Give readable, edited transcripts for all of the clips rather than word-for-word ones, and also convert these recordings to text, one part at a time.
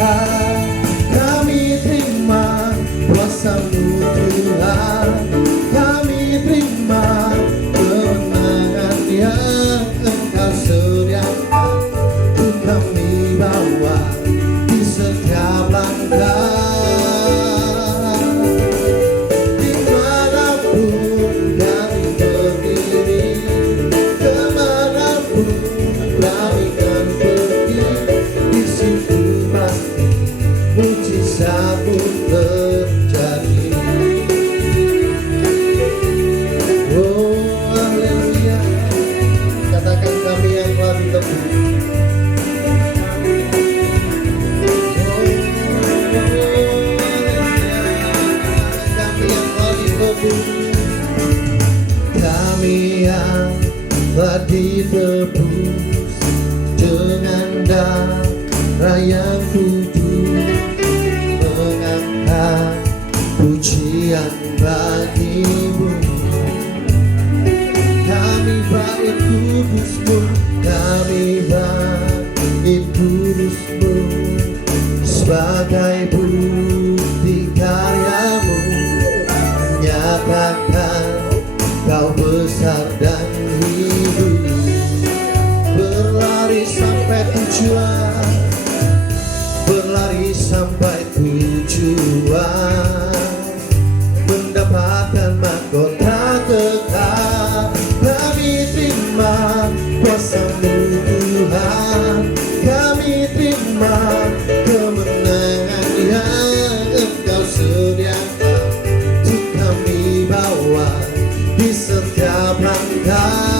langkah, kami terima kuasa-Mu Tuhan. Kami terima kemenangan yang Engkau sediakan. Untuk kami bawa di setiap langkah. Mujizat-Mu terjadi. Oh haleluya. Katakan kami yang telah ditebus. Kami yang telah ditebus. Kami yang telah ditebus dengan darah yang kudus. Pujian bagi-Mu, kami bait kudus-Mu, kami bait kudus-Mu, sebagai bukti karya-Mu, menyatakan Kau besar dan hidup. Berlari sampai tujuan, berlari sampai tujuan, mendapatkan mahkota kekal. Kami terima kuasa-Mu Tuhan. Kami terima kemenangan yang Engkau sediakan. Untuk kami bawa di setiap langkah.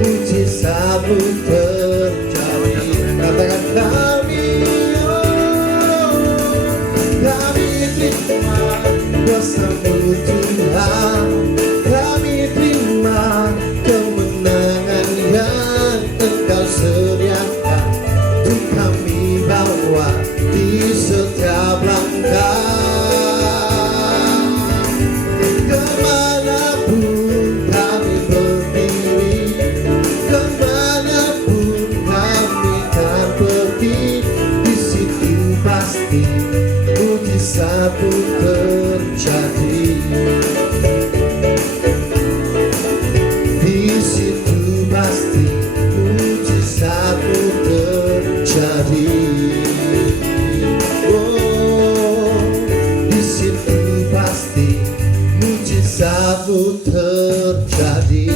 Mujizat-Mu terjadi. Katakan kami, oh, kami terima kuasa-Mu Tuhan. Kami terima kemenangan yang Engkau sediakan. Untuk kami bawa di setiap langkah. Mujizat-Mu terjadi. Di situ pasti mujizat-Mu terjadi. Oh, di situ pasti mujizat-Mu terjadi.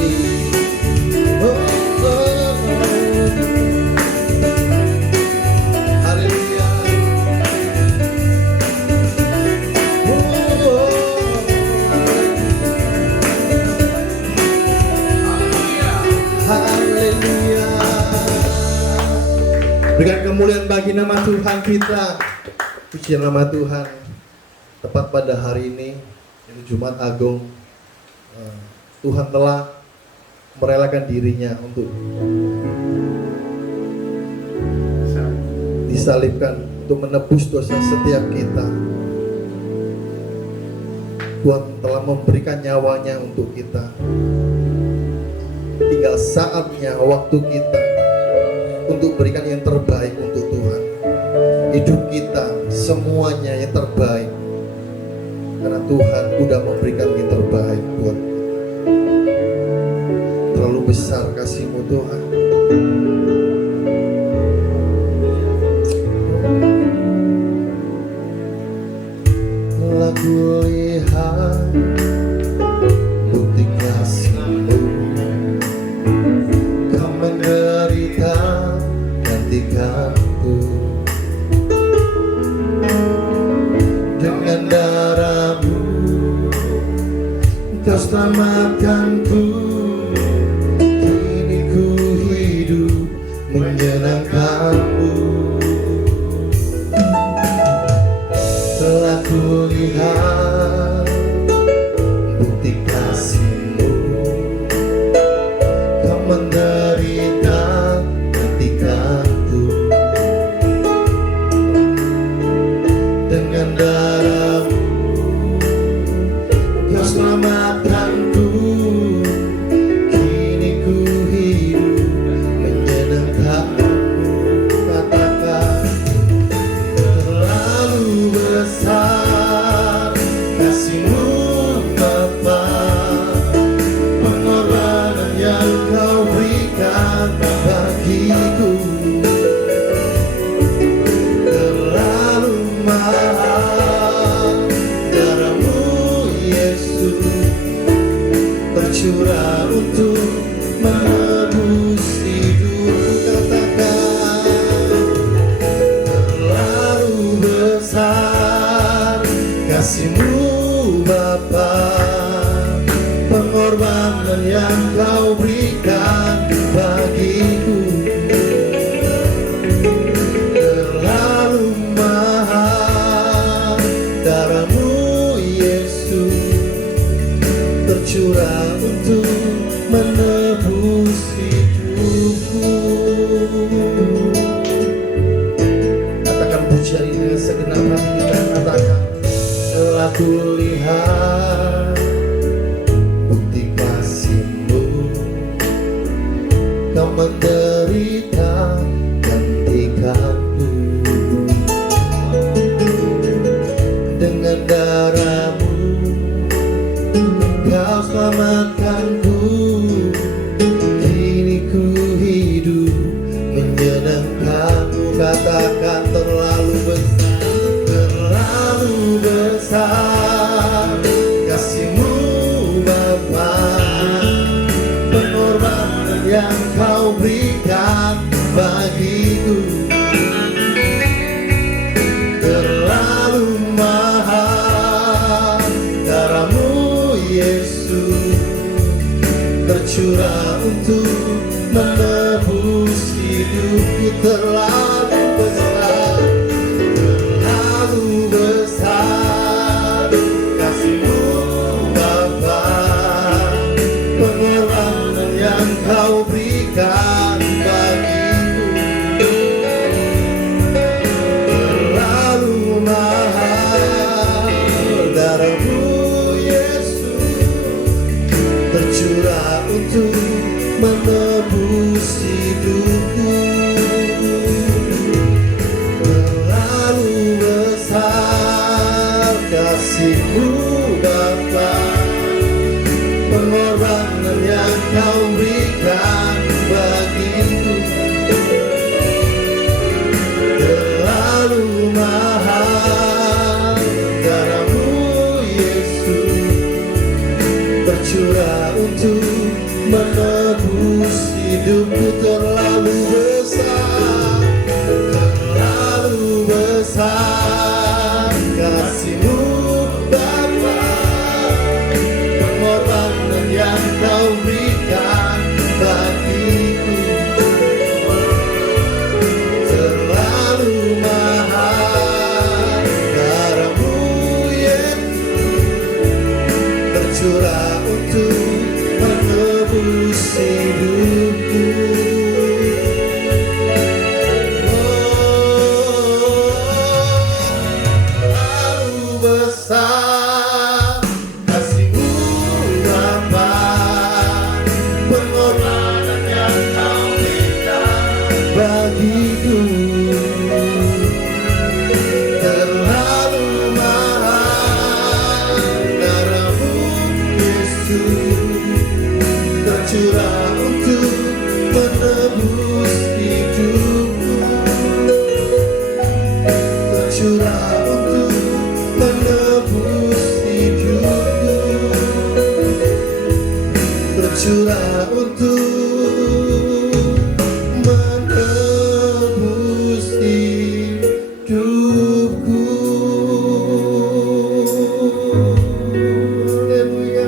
Berikan kemuliaan bagi nama Tuhan kita. Puji nama Tuhan. Tepat pada hari ini, Jumat Agung, Tuhan telah merelakan dirinya untuk disalibkan, untuk menebus dosa setiap kita. Tuhan telah memberikan nyawanya untuk kita. Tinggal saatnya, waktu kita untuk berikan yang terbaik untuk Tuhan. Hidup kita semuanya yang terbaik, karena Tuhan sudah memberikan yang terbaik buat kita. Terlalu besar kasih-Mu Tuhan. Telah kulihat bukti kasih-Mu. Kau menderita gantikanku. Dengan darah-Mu Kau selamatkanku. Kini ku hidup menyenangkan-Mu. Telah kulihat bukti kasih-Mu. Kau menderita gantikanku. Dengan tercurah untuk menebus hidup. Katakan, terlalu besar kasih-Mu Bapa, pengorbanan yang Kau berikan bagiku. Terlalu mahal darah-Mu Yesus, tercurah untuk menebus hidupku. Katakan pujian ini dengan segenap hati kita. Katakan, telah kulihat bukti kasih-Mu, Kau menderita gantikanku. Dengan darah-Mu Kau selamatkanku. Kini ku hidup menyenangkan-Mu. Katakan, terlalu besar kasih-Mu Bapa, pengorbanan yang Kau berikan bagiku. Terlalu mahal darah-Mu Yesus, tercurah untuk menebus hidupku. Terlalu besar kasih-Mu Bapa, pengorbanan yang Kau berikan bagiku. Terlalu mahal darah-Mu Yesus, tercurah untuk menebus hidupku. Terlalu besar kasih-Mu Bapa, pengorbanan yang Kau berikan bagiku. Terlalu mahal darah-Mu Yesus, tercurah untuk menebus hidupku. Terlalu besar kasih-Mu Bapa, pengorbanan yang Kau berikan bagiku. Terlalu mahal darah-Mu Yesus, tercurah untuk menebus hidupku. Besar kasih-Mu Bapa, pengorbanan yang Kau berikan bagiku. Terlalu mahal darah-Mu Yesus, tercurah untuk menebus hidupku. Tercurah untuk menebus hidupku. Tercurah untuk menebus hidupku. Haleluya.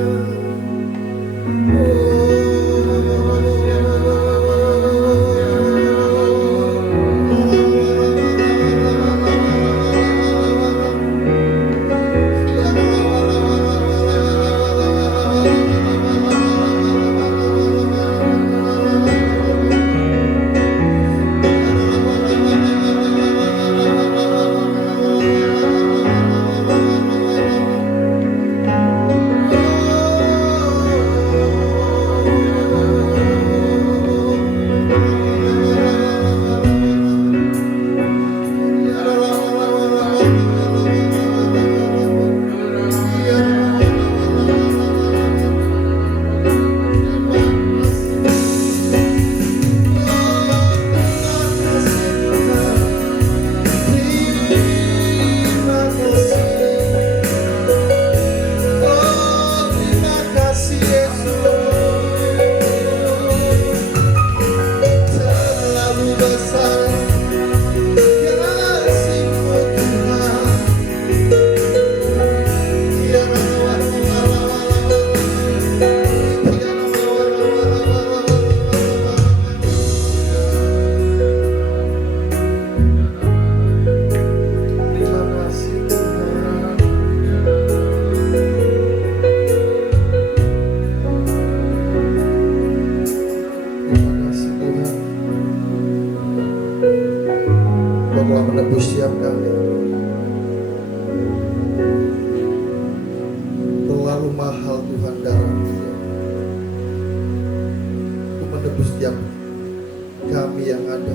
kami yang ada,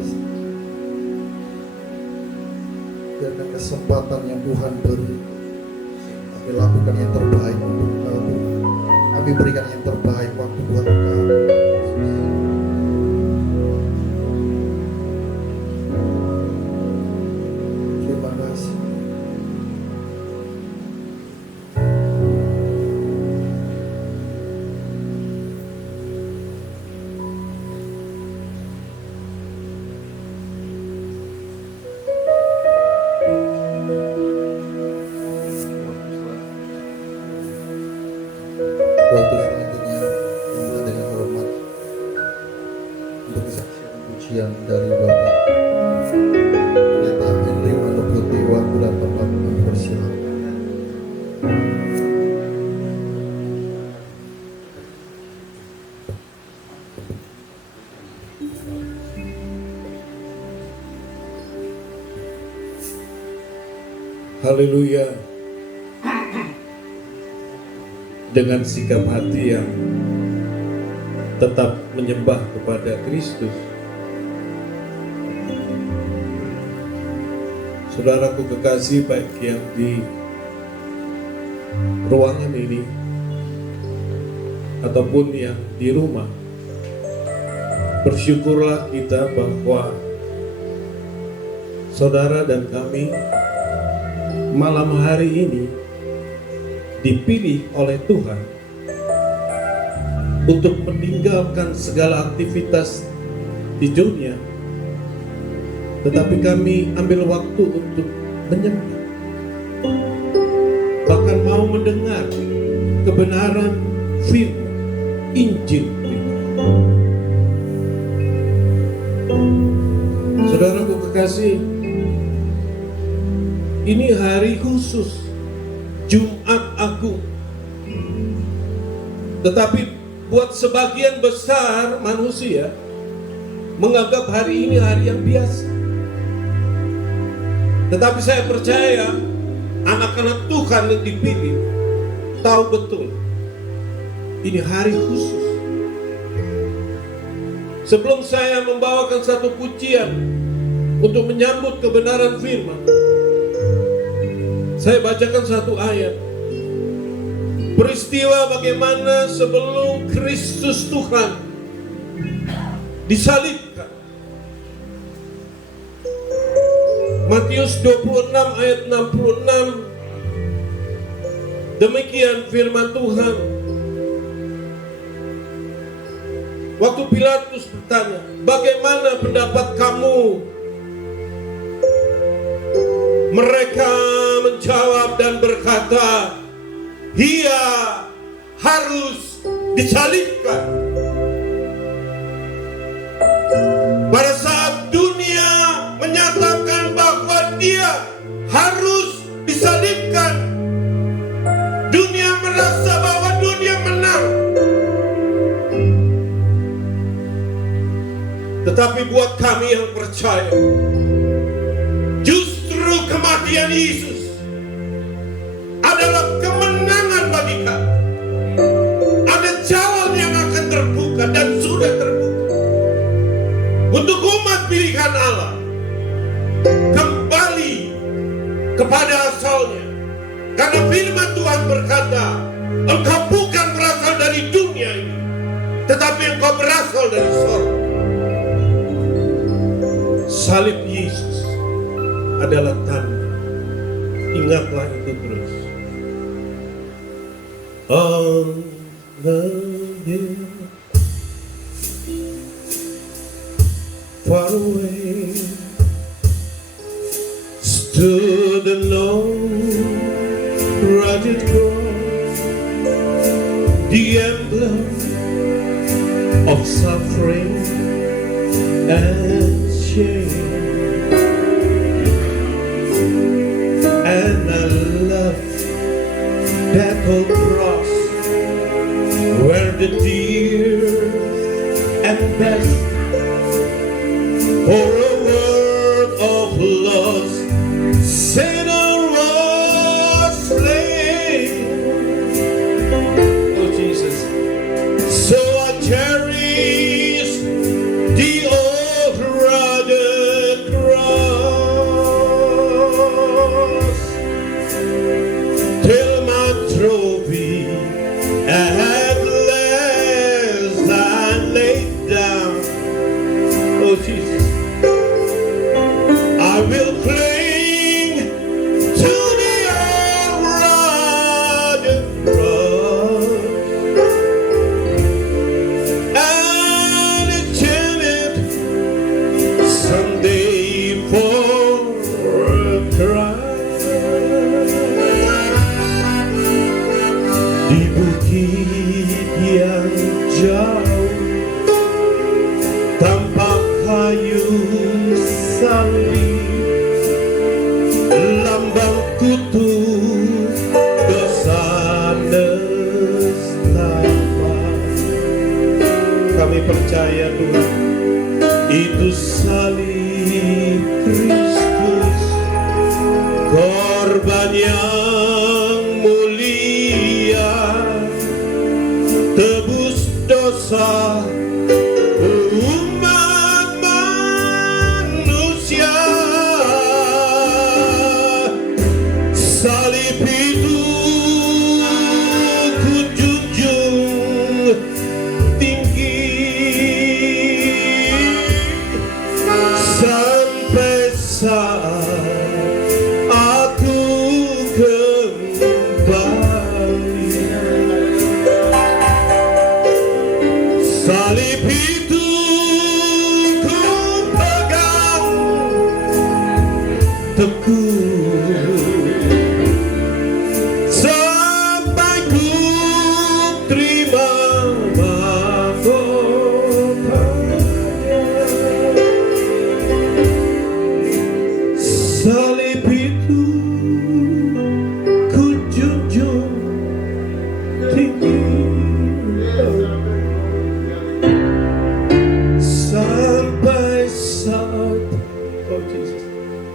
karena kesempatan yang Tuhan beri, kami lakukan yang terbaik untuk kami. Kami berikan yang terbaik waktu buat kami. Terima kasih. Waktu selanjutnya kita dengan hormat untuk kesaksian pujian dari Bapak Pendeta Henry Manoputi, waktu dan tempat mempersilakan. Haleluya. Dengan sikap hati yang tetap menyembah kepada Kristus, saudaraku kekasih, baik yang di ruangan ini ataupun yang di rumah, bersyukurlah kita bahwa saudara dan kami malam hari ini dipilih oleh Tuhan untuk meninggalkan segala aktivitas di dunia, tetapi kami ambil waktu untuk menyembah, bahkan mau mendengar kebenaran firman Injil. Saudaraku kekasih, ini hari khusus, Jumat Agung. Tetapi buat sebagian besar manusia menganggap hari ini hari yang biasa. Tetapi saya percaya anak-anak Tuhan yang dipilih tahu betul ini hari khusus. Sebelum saya membawakan satu pujian untuk menyambut kebenaran firman, saya bacakan satu ayat. Peristiwa bagaimana sebelum Kristus Tuhan disalibkan. Matius 26 ayat 66. Demikian firman Tuhan. Waktu Pilatus bertanya, bagaimana pendapat kamu? Mereka menjawab dan berkata, ia harus disalibkan. Pada saat dunia menyatakan bahwa dia harus disalibkan, dunia merasa bahwa dunia menang. Tetapi buat kami yang percaya, justru kematian Yesus adalah kemenangan bagi kami. Ada jalan yang akan terbuka dan sudah terbuka untuk umat pilihan Allah kembali kepada asalnya. Karena firman Tuhan berkata, engkau bukan berasal dari dunia ini, tetapi engkau berasal dari surga. Salib Yesus adalah tanda. Ingatlah itu terus. On the hill, far away, stood the lone rugged cross, the emblem of suffering and shame. And I love that old cross where the tears and best for a world of lost sinner was slain. Oh Jesus, so I cherish the old Di bukit yang jauh tampak kayu salib, lambang kutuk dosa nestapa. Kami percaya Tuhan, itu salib Kristus, korban yang mulia, tebus dosa umat manusia. Salib itu ku junjung tinggi sampai saat aku kembali. Salib itu ku pegang teguh sampai ku terima mahkotanya. Salib itu ku junjung tinggi sampai saat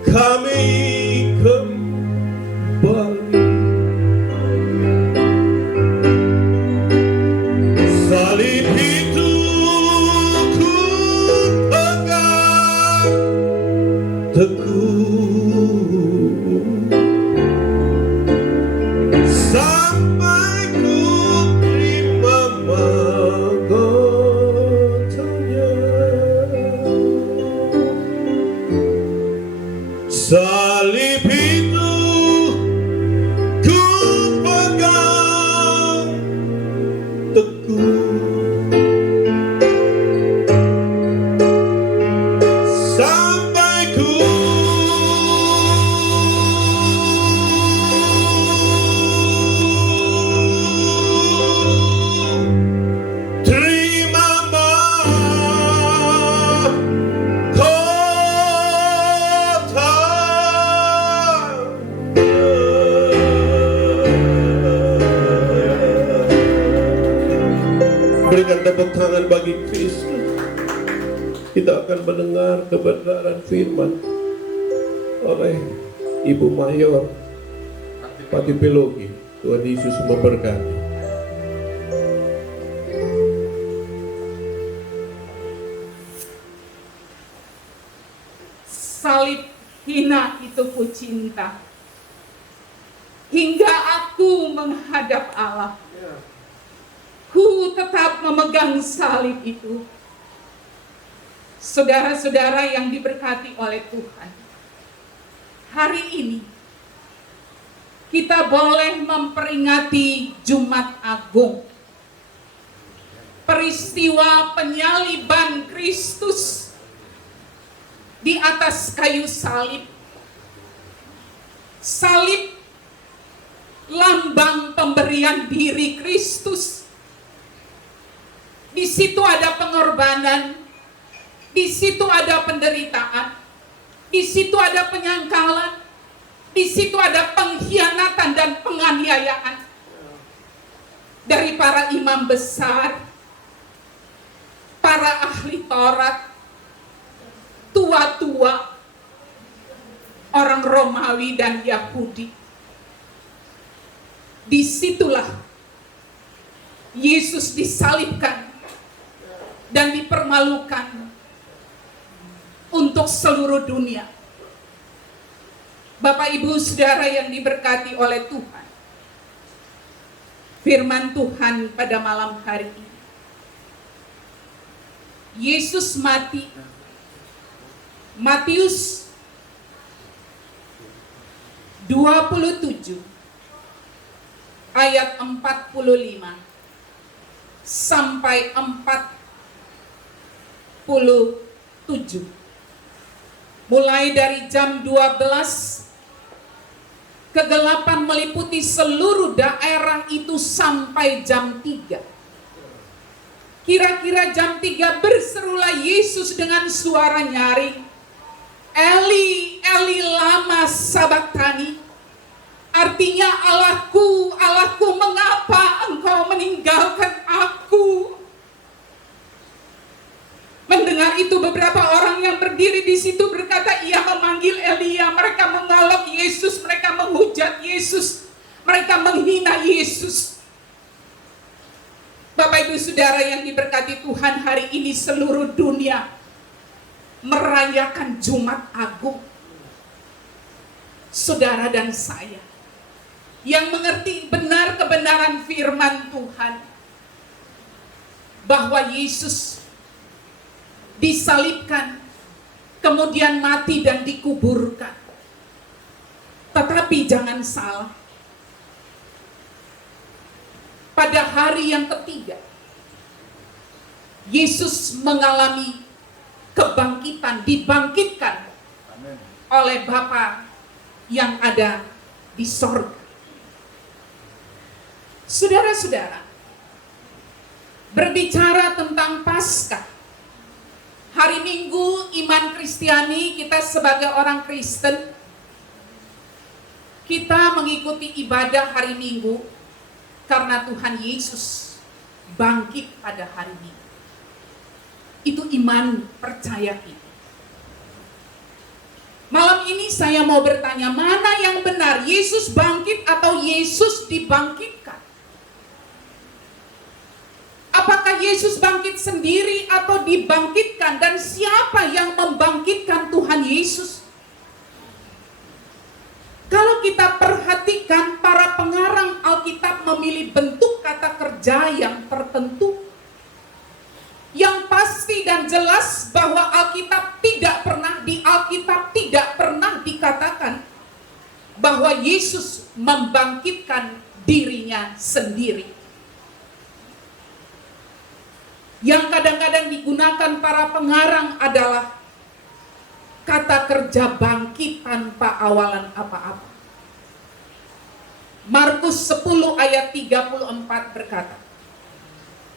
kami kembali. Salib itu ku pegang teguh sampai ku terima mahkotanya. Salib itu ku pegang teguh sampai ku terima Berikan tepuk tangan bagi Kristus. Kita akan mendengar kebenaran firman oleh Ibu Mayor Patipelogi. Tuhan Yesus memberkati. Salib hina itu ku cinta, hingga aku menghadap Allah. Ku tetap memegang salib itu. Saudara-saudara yang diberkati oleh Tuhan, hari ini kita boleh memperingati Jumat Agung, peristiwa penyaliban Kristus di atas kayu salib. Salib lambang pemberian diri Kristus. Di situ ada pengorbanan, di situ ada penderitaan, di situ ada penyangkalan, di situ ada pengkhianatan dan penganiayaan dari para imam besar, para ahli Taurat, tua-tua, orang Romawi dan Yahudi. Disitulah Yesus disalibkan dan dipermalukan untuk seluruh dunia. Bapak Ibu Saudara yang diberkati oleh Tuhan, firman Tuhan pada malam hari ini, Yesus mati. Matius 27 ayat 45 sampai 47. Mulai dari jam 12 kegelapan meliputi seluruh daerah itu sampai jam 3. Kira-kira jam 3 berserulah Yesus dengan suara nyaring, Eli, Eli lama sabachthani. Artinya, Allahku, Allahku, mengapa engkau meninggalkan aku? Mendengar itu beberapa orang yang berdiri di situ berkata, ia memanggil Elia. Mereka mengolok Yesus, mereka menghujat Yesus, mereka menghina Yesus. Bapak Ibu Saudara yang diberkati Tuhan, hari ini seluruh dunia merayakan Jumat Agung. Saudara dan saya yang mengerti benar kebenaran firman Tuhan, bahwa Yesus disalibkan, kemudian mati dan dikuburkan. Tetapi jangan salah, pada hari yang ketiga, Yesus mengalami kebangkitan, dibangkitkan oleh Bapa yang ada di sorga. Saudara-saudara, berbicara tentang Paskah, hari Minggu iman Kristiani, kita sebagai orang Kristen, kita mengikuti ibadah hari Minggu karena Tuhan Yesus bangkit pada hari Minggu. Itu iman percaya kita. Malam ini saya mau bertanya, mana yang benar, Yesus bangkit atau Yesus dibangkitkan? Apakah Yesus bangkit sendiri atau dibangkitkan? Dan siapa yang membangkitkan Tuhan Yesus? Kalau kita perhatikan, para pengarang Alkitab memilih bentuk kata kerja yang tertentu. Yang pasti dan jelas bahwa Alkitab tidak pernah dikatakan bahwa Yesus membangkitkan dirinya sendiri. Yang kadang-kadang digunakan para pengarang adalah kata kerja bangkit tanpa awalan apa-apa. Markus 10 ayat 34 berkata,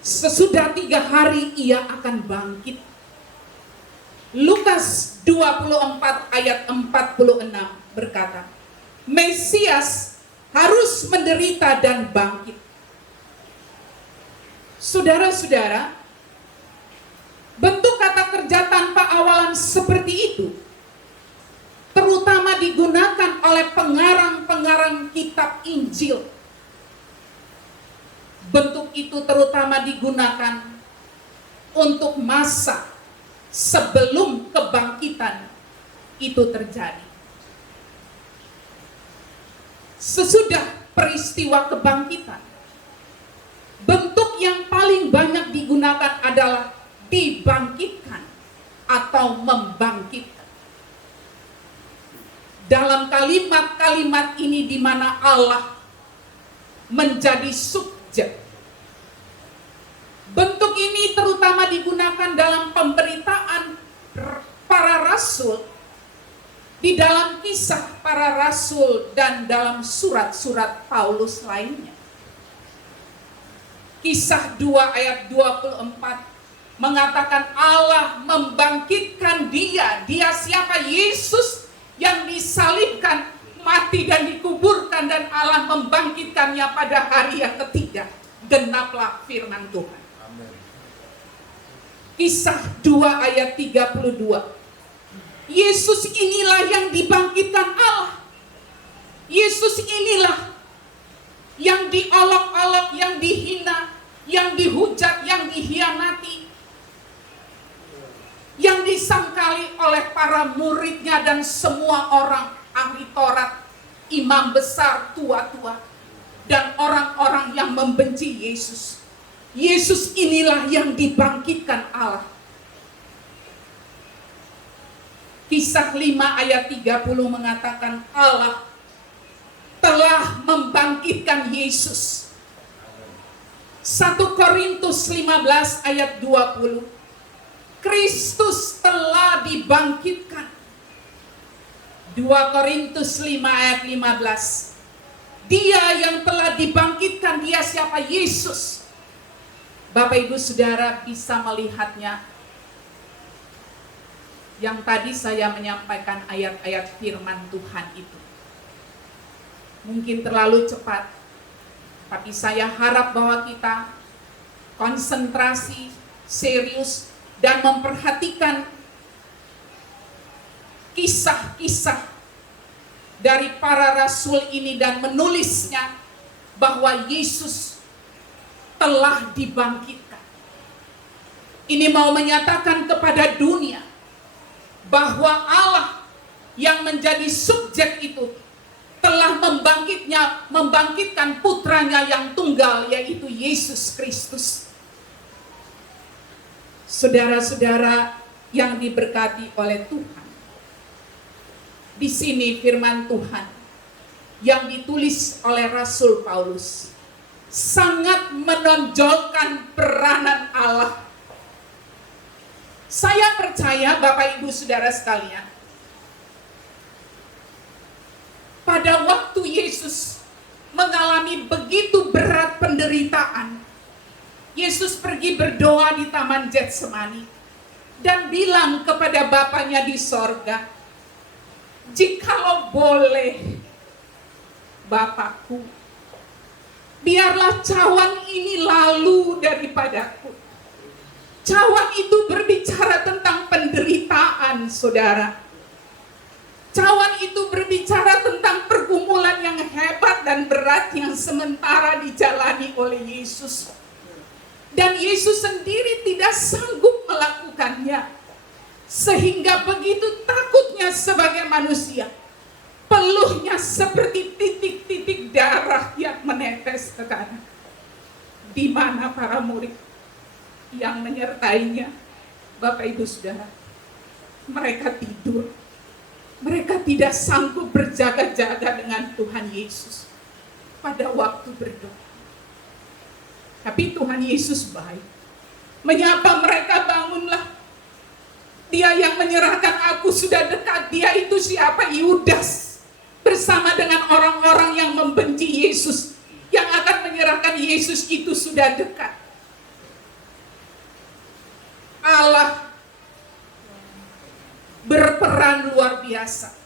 sesudah 3 hari ia akan bangkit. Lukas 24 ayat 46 berkata, Mesias harus menderita dan bangkit. Saudara-saudara, bentuk kata kerja tanpa awalan seperti itu terutama digunakan oleh pengarang-pengarang kitab Injil. Bentuk itu terutama digunakan untuk masa sebelum kebangkitan itu terjadi. Sesudah peristiwa kebangkitan, bentuk yang paling banyak digunakan adalah dibangkitkan atau membangkitkan. Dalam kalimat-kalimat ini di mana Allah menjadi subjek. Bentuk ini terutama digunakan dalam pemberitaan para rasul, di dalam kisah para rasul dan dalam surat-surat Paulus lainnya. Kisah 2 ayat 24 mengatakan Allah membangkitkan dia siapa? Yesus yang disalibkan, mati dan dikuburkan, dan Allah membangkitkannya pada hari yang ketiga. Genaplah firman Tuhan. Amen. Kisah 2 ayat 32. Yesus inilah yang dibangkitkan Allah. Yesus inilah yang diolok-olok, yang dihina, yang dihujat, yang dikhianati, yang disangkali oleh para muridnya dan semua orang ahli Taurat, imam besar, tua-tua, dan orang-orang yang membenci Yesus. Yesus inilah yang dibangkitkan Allah. Kisah 5 ayat 30 mengatakan Allah telah membangkitkan Yesus. 1 Korintus 15 ayat 20, Kristus telah dibangkitkan. 2 Korintus 5 ayat 15, Dia yang telah dibangkitkan, dia siapa? Yesus. Bapak Ibu Saudara bisa melihatnya. Yang tadi saya menyampaikan ayat-ayat firman Tuhan itu. Mungkin terlalu cepat, tapi saya harap bahwa kita konsentrasi, serius, dan memperhatikan kisah-kisah dari para rasul ini dan menulisnya bahwa Yesus telah dibangkitkan. Ini mau menyatakan kepada dunia bahwa Allah yang menjadi subjek itu telah membangkitkan putranya yang tunggal, yaitu Yesus Kristus. Saudara-saudara yang diberkati oleh Tuhan, di sini firman Tuhan yang ditulis oleh Rasul Paulus sangat menonjolkan peranan Allah. Saya percaya Bapak Ibu Saudara sekalian, pada waktu Yesus mengalami begitu berat penderitaan, Yesus pergi berdoa di Taman Getsemani dan bilang kepada Bapanya di sorga, "Jikalau boleh, Bapakku, biarlah cawan ini lalu daripadaku." Cawan itu berbicara tentang penderitaan, saudara. Cawan itu berbicara tentang pergumulan yang hebat dan berat yang sementara dijalani oleh Yesus. Dan Yesus sendiri tidak sanggup melakukannya. Sehingga begitu takutnya sebagai manusia, peluhnya seperti titik-titik darah yang menetes ke kanan. Di mana para murid yang menyertainya, Bapak Ibu Saudara, mereka tidur. Mereka tidak sanggup berjaga-jaga dengan Tuhan Yesus pada waktu berdoa. Tapi Tuhan Yesus baik, menyapa mereka, "Bangunlah. Dia yang menyerahkan aku sudah dekat." Dia itu siapa? Yudas, bersama dengan orang-orang yang membenci Yesus, yang akan menyerahkan Yesus itu sudah dekat. Allah berperan luar biasa.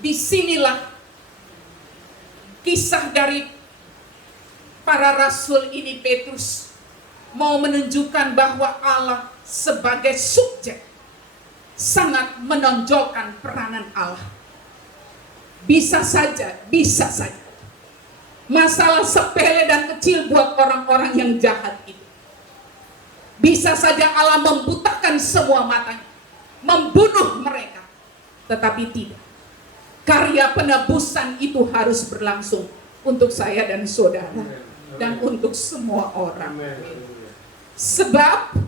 Disinilah kisah dari para rasul ini. Petrus mau menunjukkan bahwa Allah sebagai subjek sangat menonjolkan peranan Allah. Bisa saja masalah sepele dan kecil buat orang-orang yang jahat itu. Bisa saja Allah membutakan semua matanya, membunuh mereka. Tetapi tidak. Karya penebusan itu harus berlangsung untuk saya dan saudara, dan untuk semua orang. Sebab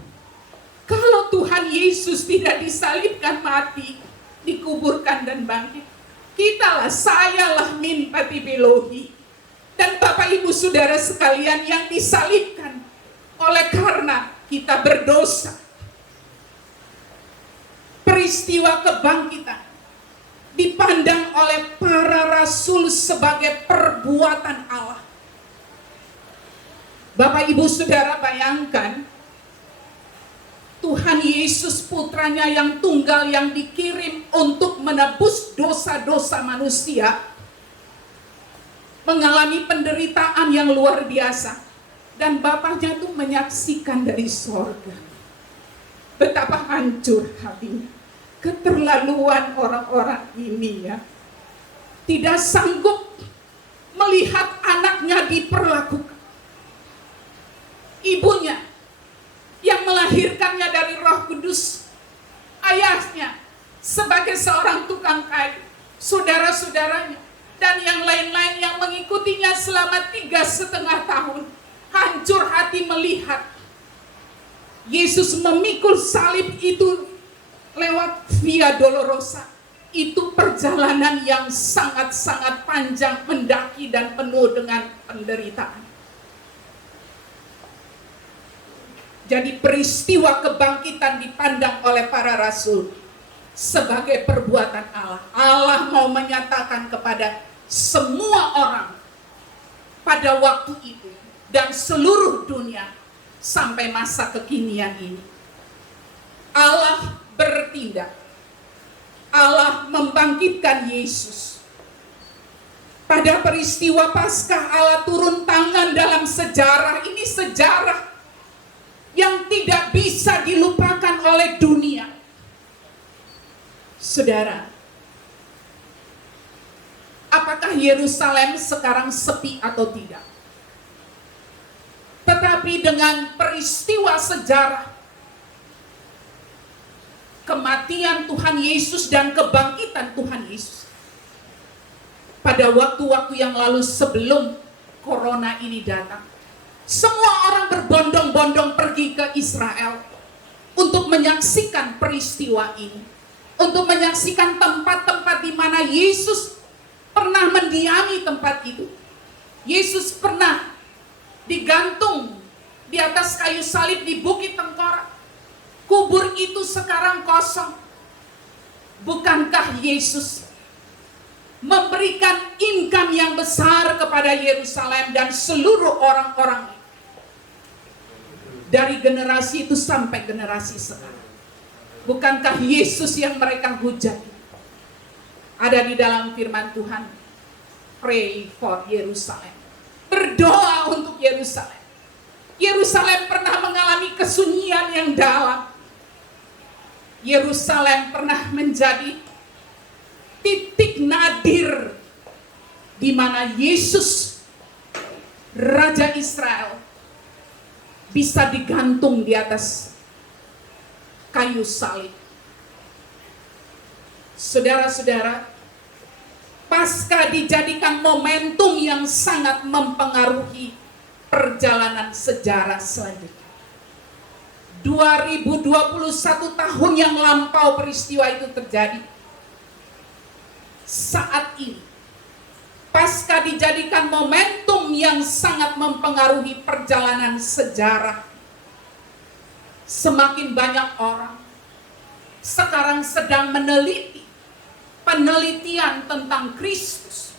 kalau Tuhan Yesus tidak disalibkan, mati, dikuburkan dan bangkit, kitalah, sayalah min patibilohi. Dan Bapak Ibu Saudara sekalian yang disalibkan oleh karena kita berdosa. Peristiwa kebangkitan dipandang oleh para rasul sebagai perbuatan Allah. Bapak Ibu Saudara bayangkan, Tuhan Yesus putranya yang tunggal yang dikirim untuk menebus dosa-dosa manusia mengalami penderitaan yang luar biasa. Dan Bapaknya tuh menyaksikan dari sorga betapa hancur hatinya. Keterlaluan orang-orang ini ya. Tidak sanggup melihat anaknya diperlakukan. Ibunya yang melahirkannya dari Roh Kudus, ayahnya sebagai seorang tukang kayu, saudara-saudaranya, dan yang lain-lain yang mengikutinya selama 3,5 tahun. Hancur hati melihat Yesus memikul salib itu lewat Via Dolorosa. Itu perjalanan yang sangat-sangat panjang, mendaki dan penuh dengan penderitaan. Jadi peristiwa kebangkitan dipandang oleh para rasul sebagai perbuatan Allah. Allah mau menyatakan kepada semua orang pada waktu itu dan seluruh dunia sampai masa kekinian ini. Allah bertindak. Allah membangkitkan Yesus. Pada peristiwa Paskah Allah turun tangan dalam sejarah. Ini sejarah yang tidak bisa dilupakan oleh dunia. Saudara, apakah Yerusalem sekarang sepi atau tidak? Tetapi dengan peristiwa sejarah kematian Tuhan Yesus dan kebangkitan Tuhan Yesus pada waktu-waktu yang lalu sebelum corona ini datang, semua orang berbondong-bondong pergi ke Israel untuk menyaksikan peristiwa ini, untuk menyaksikan tempat-tempat di mana Yesus pernah mendiami tempat itu. Yesus pernah digantung di atas kayu salib di Bukit Tengkorak. Kubur itu sekarang kosong. Bukankah Yesus memberikan income yang besar kepada Yerusalem dan seluruh orang-orang dari generasi itu sampai generasi sekarang? Bukankah Yesus yang mereka hujat? Ada di dalam firman Tuhan, pray for Yerusalem. Berdoa untuk Yerusalem. Yerusalem pernah mengalami kesunyian yang dalam. Yerusalem pernah menjadi titik nadir di mana Yesus, Raja Israel, bisa digantung di atas kayu salib. Saudara-saudara, Paskah dijadikan momentum yang sangat mempengaruhi perjalanan sejarah selanjutnya. 2021 tahun yang lampau peristiwa itu terjadi. Saat ini Paskah dijadikan momentum yang sangat mempengaruhi perjalanan sejarah. Semakin banyak orang sekarang sedang meneliti penelitian tentang Kristus.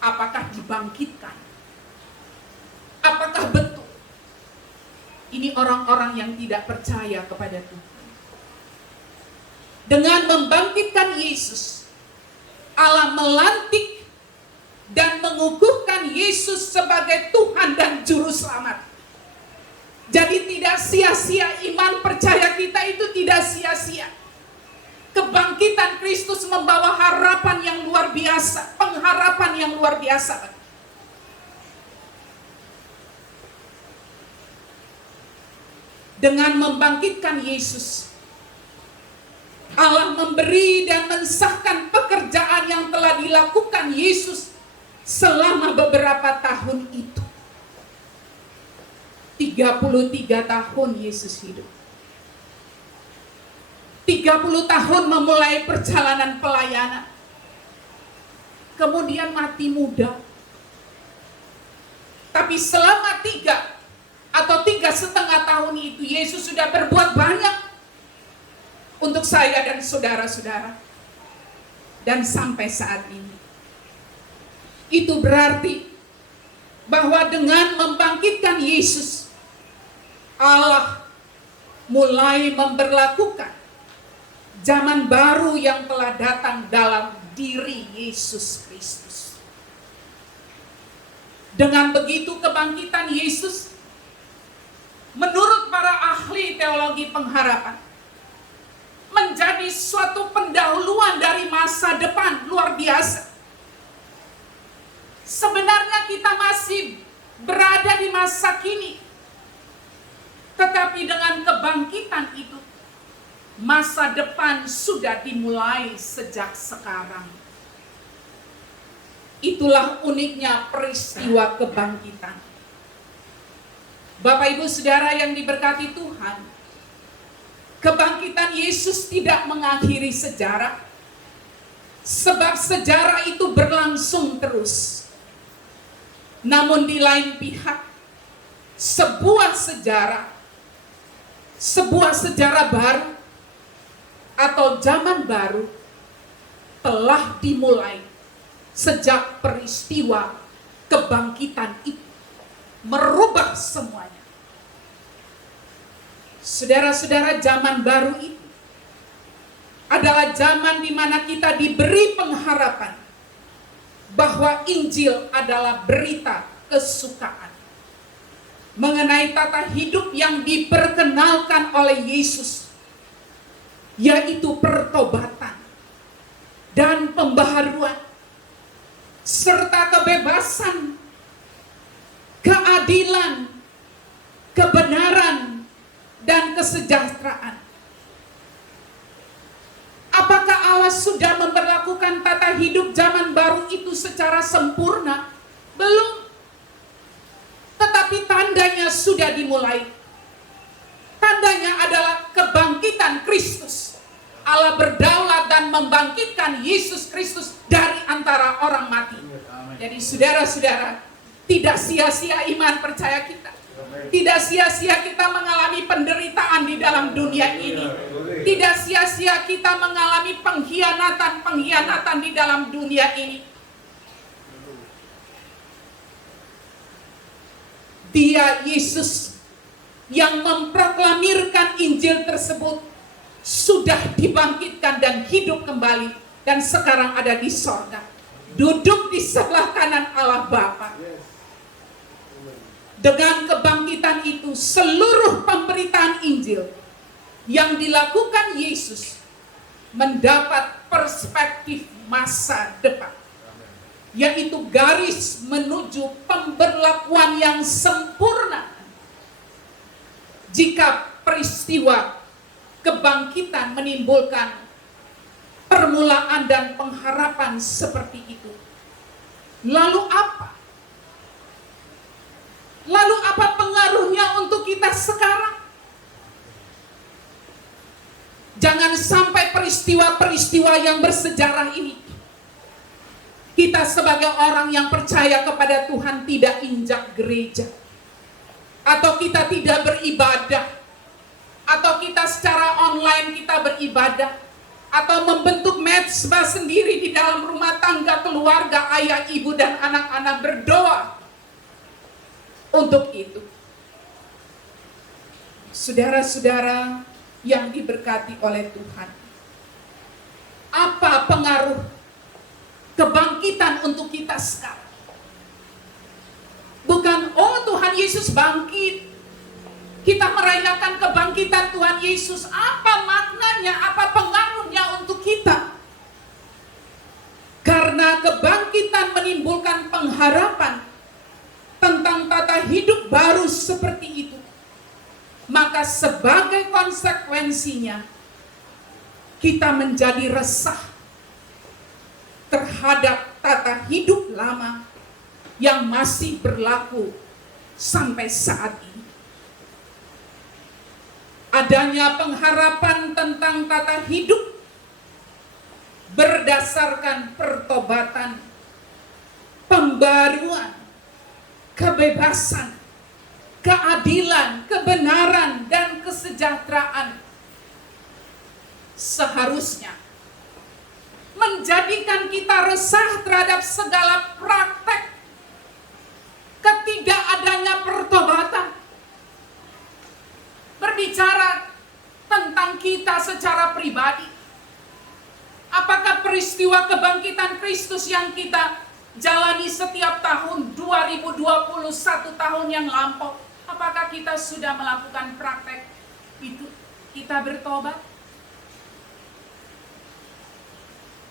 Apakah dibangkitkan? Apakah betul? Ini orang-orang yang tidak percaya kepada Tuhan. Dengan membangkitkan Yesus, Allah melantik dan mengukuhkan Yesus sebagai Tuhan dan Juru Selamat. Jadi tidak sia-sia, iman percaya kita itu tidak sia-sia. Kebangkitan Kristus membawa harapan yang luar biasa, pengharapan yang luar biasa. Dengan membangkitkan Yesus, Allah memberi dan mensahkan pekerjaan yang telah dilakukan Yesus selama beberapa tahun itu. 33 tahun Yesus hidup. 30 tahun memulai perjalanan pelayanan. Kemudian mati muda. Tapi selama 3 atau 3,5 tahun itu Yesus sudah berbuat banyak untuk saya dan saudara-saudara. Dan sampai saat ini. Itu berarti bahwa dengan membangkitkan Yesus, Allah mulai memberlakukan zaman baru yang telah datang dalam diri Yesus Kristus. Dengan begitu kebangkitan Yesus, menurut para ahli teologi pengharapan, menjadi suatu pendahuluan dari masa depan luar biasa. Sebenarnya kita masih berada di masa kini, tetapi dengan kebangkitan itu, masa depan sudah dimulai sejak sekarang. Itulah uniknya peristiwa kebangkitan. Bapak Ibu Saudara yang diberkati Tuhan, kebangkitan Yesus tidak mengakhiri sejarah, sebab sejarah itu berlangsung terus. Namun di lain pihak, sebuah sejarah baru atau zaman baru telah dimulai sejak peristiwa kebangkitan itu merubah semuanya. Saudara-saudara, zaman baru itu adalah zaman di mana kita diberi pengharapan bahwa Injil adalah berita kesukaan mengenai tata hidup yang diperkenalkan oleh Yesus, yaitu pertobatan dan pembaharuan serta kebebasan, keadilan, kebenaran, dan kesejahteraan. Apakah Allah sudah memperlakukan tata hidup zaman baru itu secara sempurna? Belum. Tetapi tandanya sudah dimulai. Tandanya adalah kebangkitan Kristus. Allah berdaulat dan membangkitkan Yesus Kristus dari antara orang mati. Jadi saudara-saudara, tidak sia-sia iman percaya kita. Tidak sia-sia kita mengalami penderitaan di dalam dunia ini. Tidak sia-sia kita mengalami pengkhianatan di dalam dunia ini. Dia, Yesus, yang memproklamirkan Injil tersebut sudah dibangkitkan dan hidup kembali, dan sekarang ada di sorga, duduk di sebelah kanan Allah Bapa. Dengan kebangkitan itu, seluruh pemberitaan Injil yang dilakukan Yesus mendapat perspektif masa depan, yaitu garis menuju pemberlakuan yang sempurna. Jika peristiwa kebangkitan menimbulkan permulaan dan pengharapan seperti itu, lalu apa? Lalu apa pengaruhnya untuk kita sekarang? Jangan sampai peristiwa-peristiwa yang bersejarah ini, kita sebagai orang yang percaya kepada Tuhan tidak injak gereja, atau kita tidak beribadah, atau kita secara online kita beribadah, atau membentuk mezbah sendiri di dalam rumah tangga keluarga, ayah, ibu, dan anak-anak berdoa untuk itu. Saudara-saudara yang diberkati oleh Tuhan, apa pengaruh kebangkitan untuk kita sekarang? Bukan, oh Tuhan Yesus bangkit, kita merayakan kebangkitan Tuhan Yesus. Apa maknanya, apa pengaruhnya untuk kita? Karena kebangkitan menimbulkan pengharapan tentang tata hidup baru seperti itu, maka sebagai konsekuensinya kita menjadi resah terhadap tata hidup lama yang masih berlaku sampai saat ini. Adanya pengharapan tentang tata hidup berdasarkan pertobatan, pembaruan, kebebasan, keadilan, kebenaran, dan kesejahteraan seharusnya menjadikan kita resah terhadap segala praktek ketidakadanya pertobatan. Berbicara tentang kita secara pribadi, apakah peristiwa kebangkitan Kristus yang kita jalani setiap tahun 2021 tahun yang lampau, apakah kita sudah melakukan praktek itu? Kita bertobat?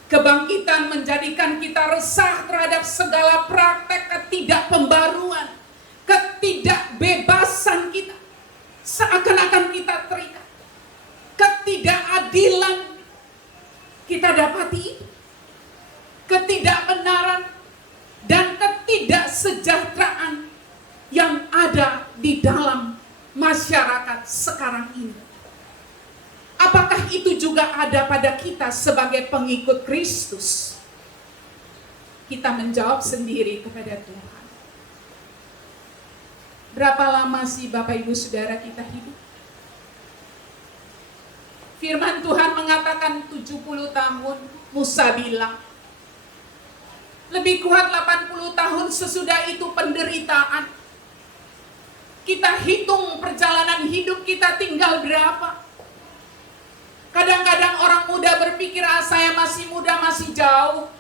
Kebangkitan menjadikan kita resah terhadap segala praktek ketidakpembaruan, ketidakbebasan kita. Seakan-akan kita terikat. Ketidakadilan kita dapati itu. Ketidakbenaran dan ketidaksejahteraan yang ada di dalam masyarakat sekarang ini. Apakah itu juga ada pada kita sebagai pengikut Kristus? Kita menjawab sendiri kepada Tuhan. Berapa lama sih Bapak Ibu Saudara kita hidup? Firman Tuhan mengatakan 70 tahun. Musa bilang, Lebih kuat 80 tahun sesudah itu penderitaan. Kita hitung perjalanan hidup kita tinggal berapa. Kadang-kadang orang muda berpikir, saya masih muda, masih jauh,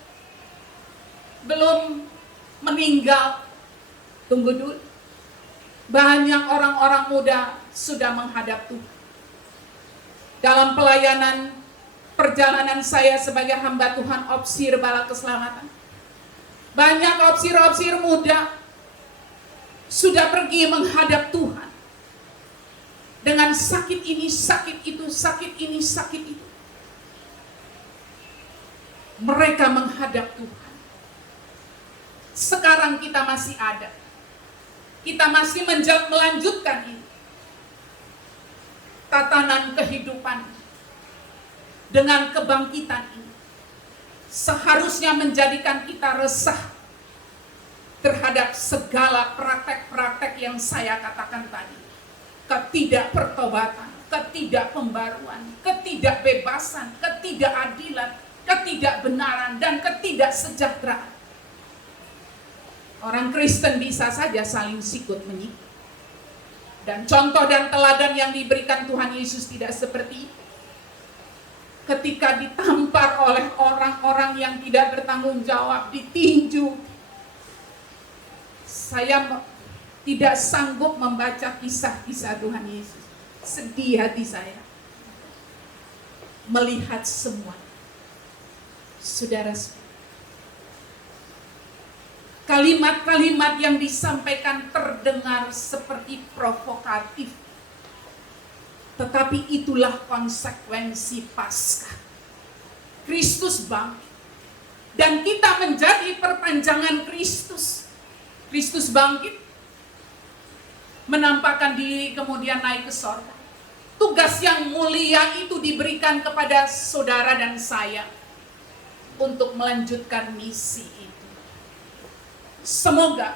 belum meninggal. Tunggu dulu. Banyak orang-orang muda sudah menghadap Tuhan. Dalam pelayanan perjalanan saya sebagai hamba Tuhan Opsir Bala Keselamatan, banyak opsir-opsir muda sudah pergi menghadap Tuhan dengan sakit ini, sakit itu, sakit ini, sakit itu. Mereka menghadap Tuhan. Sekarang kita masih ada. Kita masih melanjutkan ini. Tatanan kehidupan dengan kebangkitan ini seharusnya menjadikan kita resah terhadap segala praktek-praktek yang saya katakan tadi. Ketidakpertobatan, ketidakpembaruan, ketidakbebasan, ketidakadilan, ketidakbenaran, dan ketidaksejahteraan. Orang Kristen bisa saja saling sikut menyikut. Dan contoh dan teladan yang diberikan Tuhan Yesus tidak seperti itu. Ketika ditampar oleh orang-orang yang tidak bertanggung jawab, ditinju, saya tidak sanggup membaca kisah-kisah Tuhan Yesus. Sedih hati saya melihat semua. Saudara, kalimat-kalimat yang disampaikan terdengar seperti provokatif. Tetapi itulah konsekuensi Paskah. Kristus bangkit. Dan kita menjadi perpanjangan Kristus. Kristus bangkit, menampakkan diri, kemudian naik ke sorga. Tugas yang mulia itu diberikan kepada saudara dan saya untuk melanjutkan misi itu. Semoga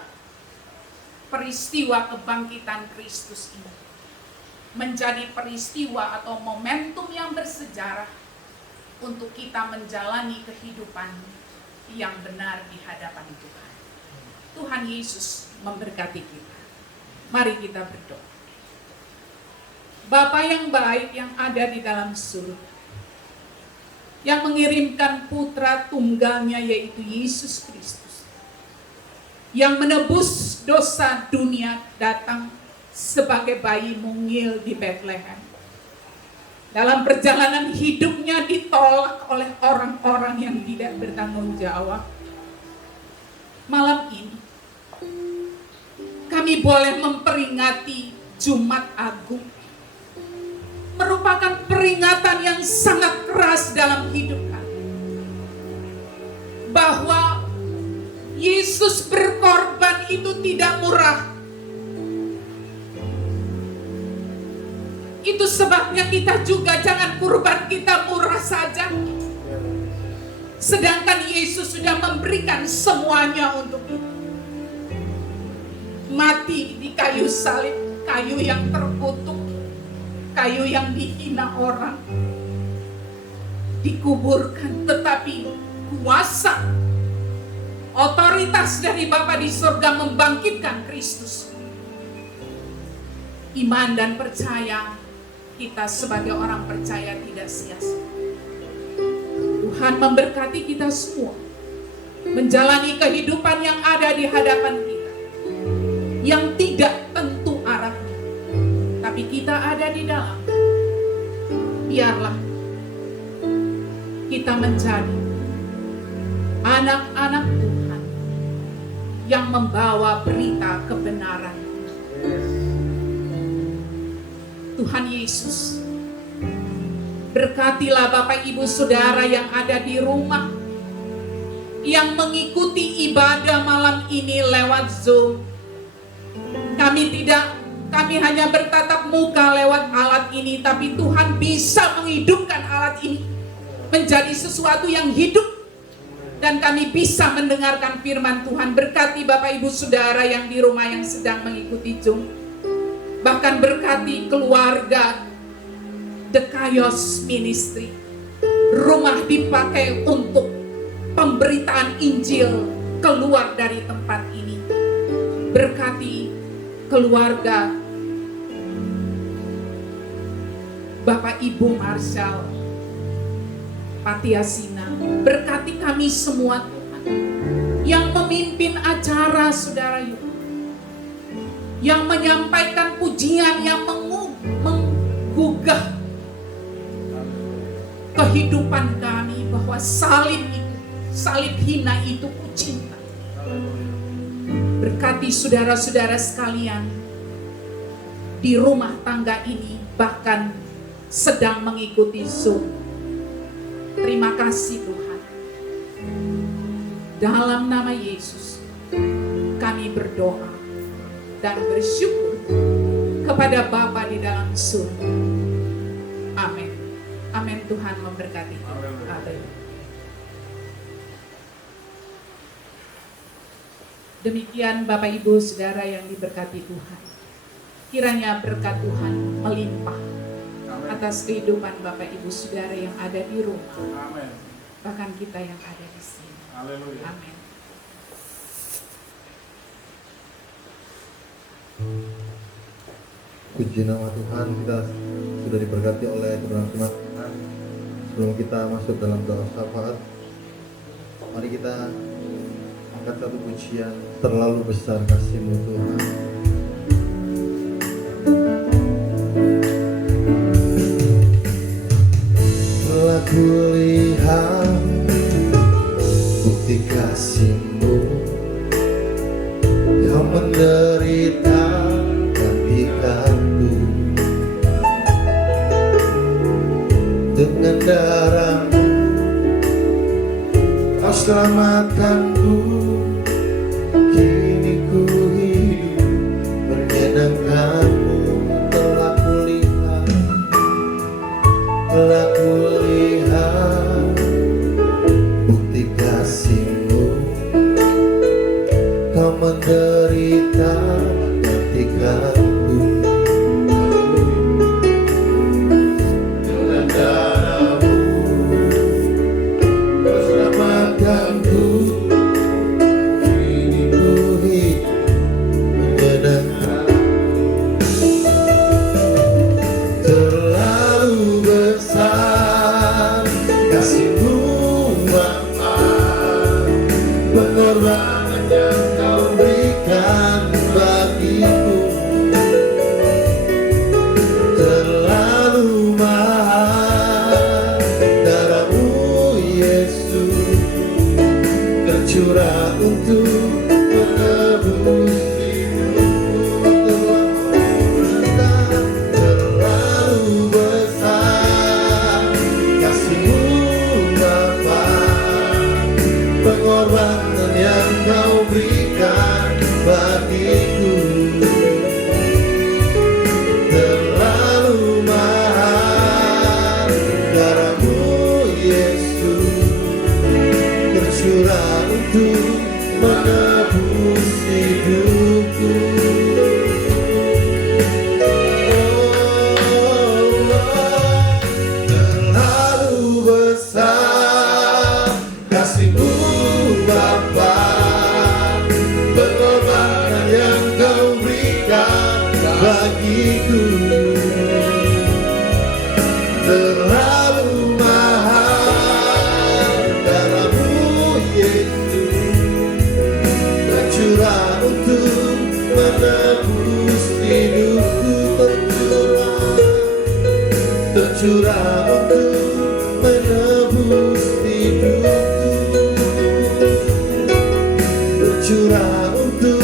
peristiwa kebangkitan Kristus ini menjadi peristiwa atau momentum yang bersejarah untuk kita menjalani kehidupan yang benar di hadapan Tuhan. Tuhan Yesus memberkati kita. Mari kita berdoa. Bapa yang baik yang ada di dalam surga, yang mengirimkan putra tunggalnya yaitu Yesus Kristus, yang menebus dosa dunia, datang sebagai bayi mungil di Bethlehem. Dalam perjalanan hidupnya ditolak oleh orang-orang yang tidak bertanggung jawab. Malam ini kami boleh memperingati Jumat Agung. Merupakan peringatan yang sangat keras dalam hidup kami. Bahwa Yesus berkorban itu tidak murah. Itu sebabnya kita juga jangan kurban kita murah saja. Sedangkan Yesus sudah memberikan semuanya untuk kita. Mati di kayu salib, kayu yang terkutuk, kayu yang dihina orang. Dikuburkan, tetapi kuasa, otoritas dari Bapa di surga membangkitkan Kristus. Iman dan percaya kita sebagai orang percaya tidak sia-sia. Tuhan memberkati kita semua menjalani kehidupan yang ada di hadapan kita, yang tidak tentu arahnya, tapi kita ada di dalam. Biarlah kita menjadi anak-anak Tuhan yang membawa berita kebenaran. Tuhan Yesus, berkatilah Bapak Ibu Saudara yang ada di rumah, yang mengikuti ibadah malam ini lewat Zoom. Kami hanya bertatap muka lewat alat ini, tapi Tuhan bisa menghidupkan alat ini menjadi sesuatu yang hidup, dan kami bisa mendengarkan firman Tuhan. Berkati Bapak Ibu Saudara yang di rumah yang sedang mengikuti Zoom. Bahkan berkati keluarga The Kaios Ministry. Rumah dipakai untuk pemberitaan Injil keluar dari tempat ini. Berkati keluarga Bapak Ibu Marshall Patiasina. Berkati kami semua Tuhan, yang memimpin acara saudara Yuk, yang menyampaikan pujian yang menggugah kehidupan kami, bahwa salib itu, salib hina itu ku cinta. Berkati saudara-saudara sekalian di rumah tangga ini, bahkan sedang mengikuti Zoom. Terima kasih Tuhan. Dalam nama Yesus kami berdoa dan bersyukur kepada Bapa di dalam surga. Amin. Amin. Tuhan memberkati. Amin. Demikian Bapak Ibu Saudara yang diberkati Tuhan. Kiranya berkat Tuhan melimpah atas kehidupan Bapak Ibu Saudara yang ada di rumah. Amin. Bahkan kita yang ada di sini. Haleluya. Amin. Puji nama Tuhan, kita sudah diberkati oleh kebenaran Tuhan. Sebelum kita masuk dalam doa syafaat, mari kita angkat satu pujian, terlalu besar kasih-Mu Tuhan. Telah kulihat bukti kasih-Mu yang menderita gantikanku dengan darah-Mu. Kau selamatkanku, kini ku hidup menyenangkan-Mu. Telah kulihat bukti kasih-Mu, Kau menderita gantikanku dengan darah-Mu. Kau selamatkanku, kini ku hidup menyenangkan. Terlalu besar kasih-Mu Bapa, pengorbanan yang Kau berikan bagiku. Terlalu mahal darah-Mu Yesus, tercurah untuk menebus hidupku. Terlalu besar kasih-Mu Bapa, pengorbanan yang Kau berikan bagiku. Terlalu mahal darah-Mu Yesus, tercurah untuk menebus hidupku. Terlalu besar kasih-Mu Bapa, pengorbanan yang Kau berikan bagiku. Terlalu mahal darah-Mu Yesus, tercurah untuk menebus hidupku. Tercurah untuk menebus hidupku. Tercurah untuk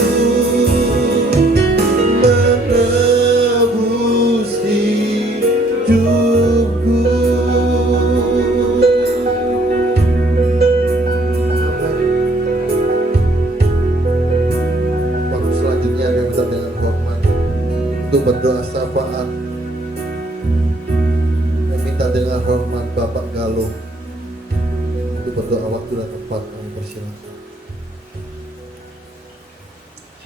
menebus hidupku. Waktu selanjutnya kami minta dengan hormat untuk berdoa syafaat. Kami minta dengan hormat Bapak Galuh untuk berdoa. Waktu dan tempat kami persilakan.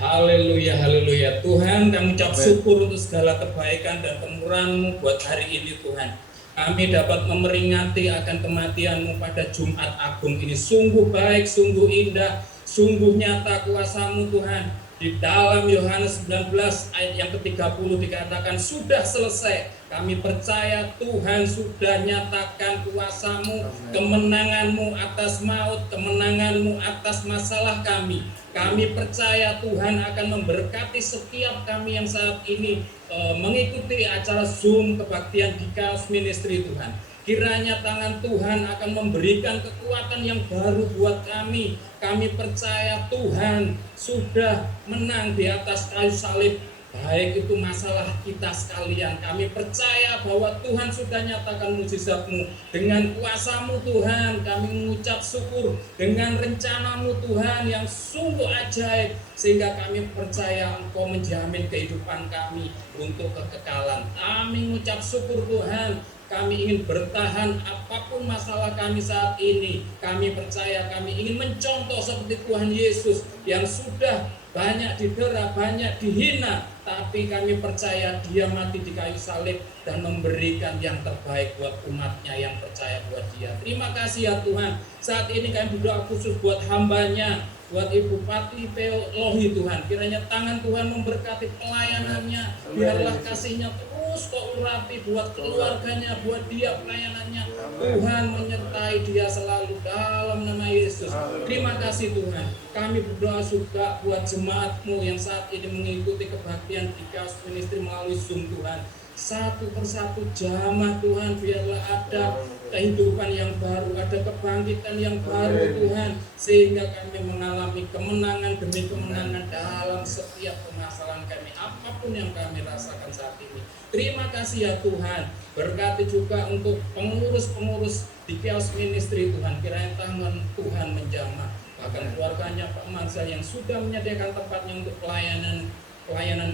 Haleluya, haleluya. Tuhan, kami ucap syukur untuk segala kebaikan dan kemurahan-Mu buat hari ini Tuhan. Kami dapat memperingati akan kematian-Mu pada Jumat Agung ini. Sungguh baik, sungguh indah, Sungguh nyata kuasa-Mu Tuhan. Di dalam Yohanes 19 ayat yang ke-30 dikatakan sudah selesai. Kami percaya Tuhan sudah nyatakan kuasa-Mu, kemenangan-Mu atas maut, kemenangan-Mu atas masalah kami. Kami percaya Tuhan akan memberkati setiap kami yang saat ini mengikuti acara Zoom kebaktian di Chaos Ministry Tuhan. Kiranya tangan Tuhan akan memberikan kekuatan yang baru buat kami. Kami percaya Tuhan sudah menang di atas kayu salib. Baik itu masalah kita sekalian. Kami percaya bahwa Tuhan sudah nyatakan mukjizat-Mu. Dengan kuasa-Mu Tuhan kami mengucap syukur. Dengan rencana-Mu Tuhan yang sungguh ajaib. Sehingga kami percaya Engkau menjamin kehidupan kami untuk kekekalan. Kami mengucap syukur Tuhan. Kami ingin bertahan apapun masalah kami saat ini. Kami percaya kami ingin mencontoh seperti Tuhan Yesus yang sudah banyak didera, banyak dihina. Tapi kami percaya Dia mati di kayu salib dan memberikan yang terbaik buat umatnya yang percaya buat Dia. Terima kasih ya Tuhan. Saat ini kami berdoa khusus buat hamba-Nya, buat Ibu Pati Peo Lohi Tuhan. Kiranya tangan Tuhan memberkati pelayanannya. Biarlah kasih-Nya terus Kau urapi buat keluarganya, buat dia pelayanannya. Tuhan menyertai dia selalu dalam nama Yesus. Terima kasih Tuhan. Kami berdoa juga buat jemaat-Mu yang saat ini mengikuti kebaktian di Chaos Ministry melalui Zoom Tuhan. Satu persatu jamaah Tuhan, biarlah ada kehidupan yang baru, ada kebangkitan yang baru Tuhan, sehingga kami mengalami kemenangan demi kemenangan dalam setiap permasalahan kami, apapun yang kami rasakan saat ini. Terima kasih ya Tuhan. Berkati juga untuk pengurus-pengurus di Chaos Ministry Tuhan, kiranya tangan Tuhan menjamah, bahkan keluarganya Pak Marsal yang sudah menyediakan tempatnya untuk pelayanan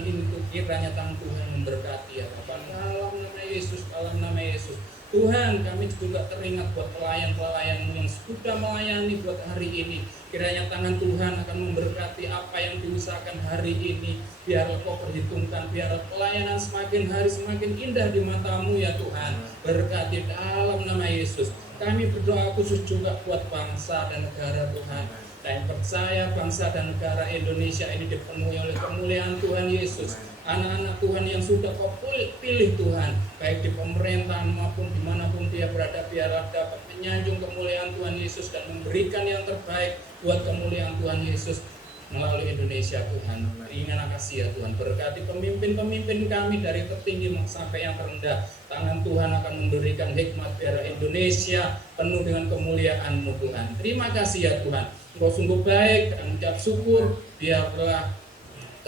ini, kiranya tangan Tuhan memberkati ya Bapak, dalam nama Yesus, dalam nama Yesus. Tuhan, kami juga teringat buat pelayan-pelayan yang sudah melayani buat hari ini. Kiranya tangan Tuhan akan memberkati apa yang diusahakan hari ini. Biar Kau perhitungkan, biar pelayanan semakin hari semakin indah di mata-Mu ya Tuhan. Berkati dalam nama Yesus. Kami berdoa khusus juga buat bangsa dan negara Tuhan. Dan percaya bangsa dan negara Indonesia ini dipenuhi oleh kemuliaan Tuhan Yesus. Anak-anak Tuhan yang sudah Kau pilih Tuhan, baik di pemerintahan maupun dimanapun dia berada, biarlah dapat menyanjung kemuliaan Tuhan Yesus dan memberikan yang terbaik buat kemuliaan Tuhan Yesus melalui Indonesia Tuhan. Terima kasih ya Tuhan. Berkati pemimpin-pemimpin kami dari tertinggi sampai yang terendah. Tangan Tuhan akan memberikan hikmat biar Indonesia penuh dengan kemuliaan-Mu Tuhan. Terima kasih ya Tuhan. Engkau sungguh baik dan mengucap syukur. Biarlah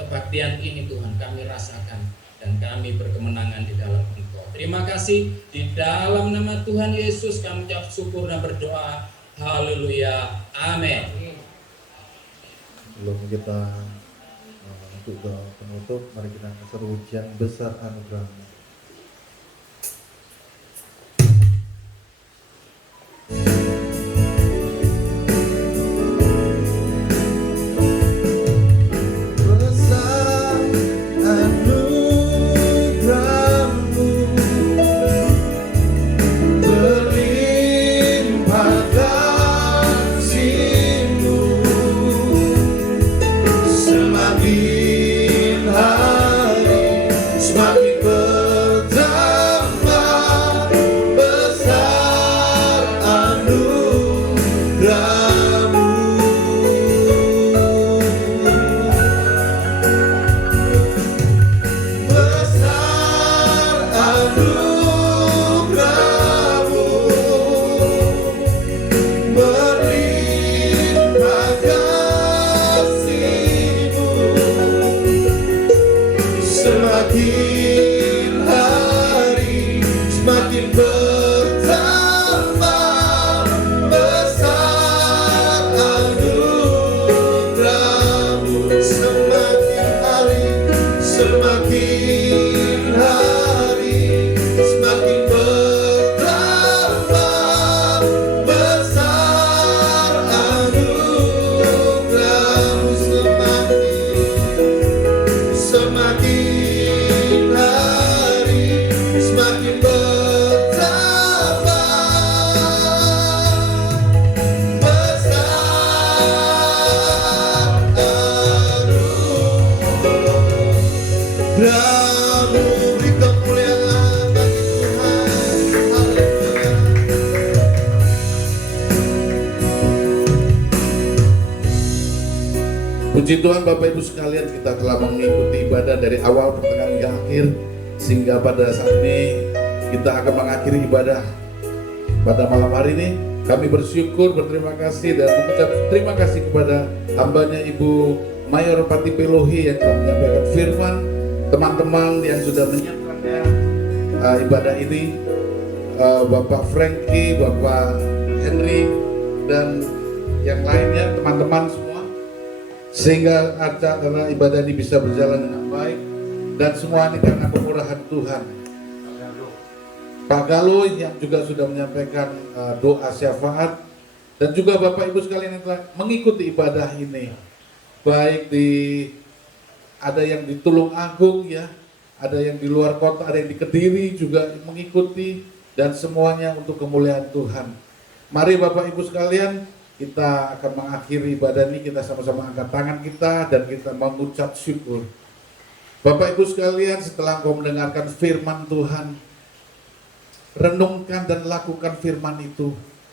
kebaktian ini Tuhan kami rasakan dan kami berkemenangan di dalam Engkau. Terima kasih. Di dalam nama Tuhan Yesus kami ucap syukur dan berdoa. Haleluya. Amin. Sebelum kita untuk doa penutup, mari kita seru hujan besar anugerah-Mu. dan memberi kemuliaan bagi Tuhan. Haleluya. Puji Tuhan Bapak Ibu sekalian, kita telah mengikuti ibadah dari awal pertengahan hingga akhir, sehingga pada saat ini kita akan mengakhiri ibadah pada malam hari ini. Kami bersyukur, berterima kasih dan mengucap terima kasih kepada hambanya Ibu Mayor Pati Pelohi yang telah menyampaikan firman, teman-teman yang sudah menyiapkannya ibadah ini, Bapak Frankie, Bapak Henry, dan yang lainnya, teman-teman semua, sehingga acara ibadah ini bisa berjalan dengan baik, dan semua ini karena kemurahan Tuhan. Pak Galo yang juga sudah menyampaikan doa syafaat, dan juga Bapak Ibu sekalian yang telah mengikuti ibadah ini, baik ada yang di Tulung Agung ya, ada yang di luar kota, ada yang di Kediri juga mengikuti, dan semuanya untuk kemuliaan Tuhan. Mari Bapak Ibu sekalian, kita akan mengakhiri ibadah ini, kita sama-sama angkat tangan kita dan kita mengucap syukur. Bapak Ibu sekalian, setelah engkau mendengarkan firman Tuhan, renungkan dan lakukan firman itu,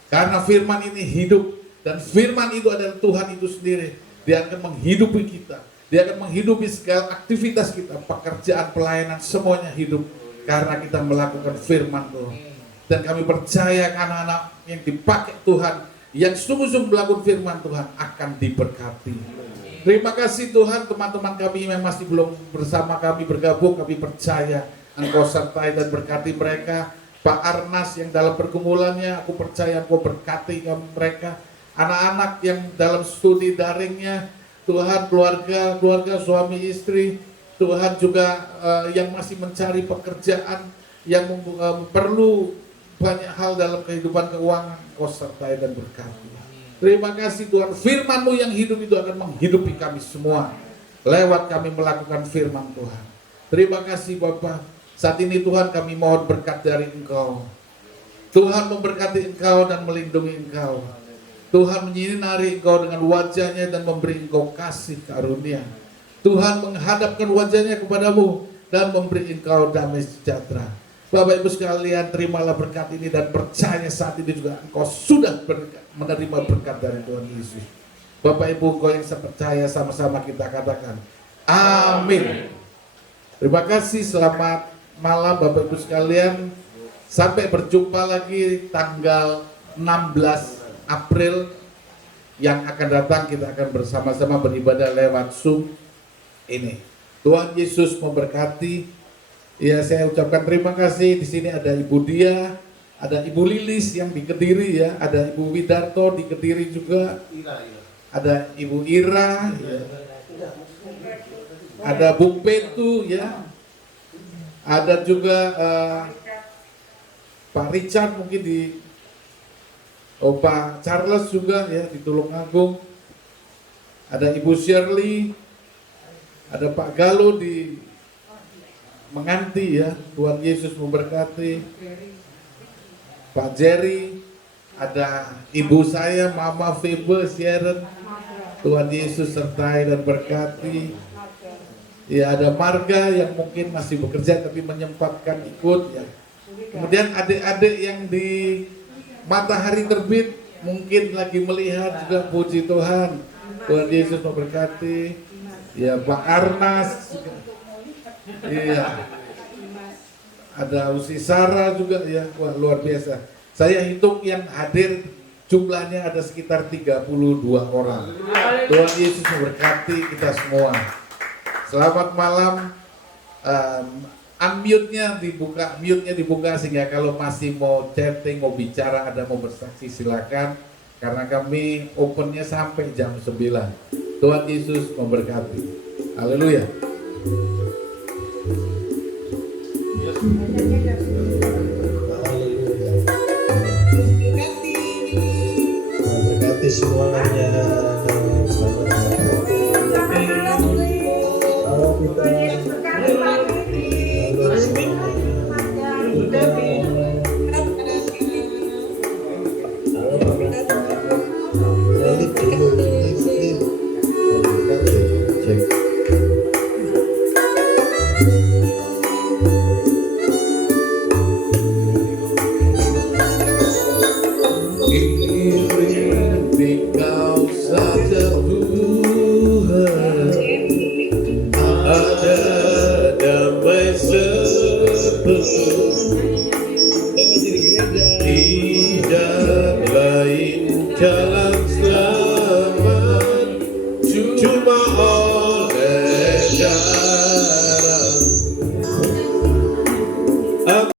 karena firman ini hidup, dan firman itu adalah Tuhan itu sendiri. Dia akan menghidupi kita, dia akan menghidupi segala aktivitas kita, pekerjaan, pelayanan, semuanya hidup karena kita melakukan firman Tuhan. Dan kami percaya anak-anak yang dipakai Tuhan, yang sungguh-sungguh melakukan firman Tuhan akan diberkati. Terima kasih Tuhan, teman-teman kami yang masih belum bersama kami bergabung, kami percaya Engkau sertai dan berkati mereka. Pak Arnas yang dalam pergumulannya, aku percaya Engkau berkati mereka. Anak-anak yang dalam studi daringnya, Tuhan, keluarga suami istri, Tuhan juga yang masih mencari pekerjaan, yang perlu banyak hal dalam kehidupan keuangan, Engkau sertai dan berkati. Terima kasih Tuhan, firman-Mu yang hidup itu akan menghidupi kami semua, lewat kami melakukan firman Tuhan. Terima kasih Bapak. Saat ini Tuhan kami mohon berkat dari Engkau. Tuhan memberkati Engkau dan melindungi Engkau. Tuhan menyinari Engkau dengan wajahnya dan memberi Engkau kasih karunia. Tuhan menghadapkan wajahnya kepadamu dan memberi Engkau damai sejahtera. Bapak Ibu sekalian, terimalah berkat ini dan percaya saat ini juga Engkau sudah menerima berkat dari Tuhan Yesus. Bapak Ibu, Engkau yang percaya, sama-sama kita katakan amin. Terima kasih, selamat malam Bapak Ibu sekalian. Sampai berjumpa lagi tanggal 16 April yang akan datang. Kita akan bersama-sama beribadah lewat Zoom ini. Tuhan Yesus memberkati. Ya, saya ucapkan terima kasih. Di sini ada Ibu Dia, ada Ibu Lilis yang di Kediri ya, ada Ibu Widarto di Kediri juga, ada Ibu Ira, ya. Ada Bung Petu ya. Ada juga Pak Richard mungkin di Pak Charles juga ya di Tulung Agung. Ada Ibu Shirley, ada Pak Galo di Menganti ya. Tuhan Yesus memberkati. Pak Jerry, ada ibu saya Mama Febe Sharon. Tuhan Yesus sertai dan berkati. Ya, ada Marga yang mungkin masih bekerja tapi menyempatkan ikut ya. Kemudian adik-adik yang di Matahari Terbit mungkin lagi melihat juga, puji Tuhan. Tuhan Yesus memberkati. Ya, Pak Arnas. Iya. Ada Usi Sarah juga ya. Wah, luar biasa. Saya hitung yang hadir jumlahnya ada sekitar 32 orang. Tuhan Yesus memberkati kita semua. Selamat malam. Unmute-nya dibuka sehingga kalau masih mau chatting, mau bicara, ada mau bersaksi silakan. Karena kami opennya sampai jam 9. Tuhan Yesus memberkati. Haleluya. Berkati semuanya. Cek. betul.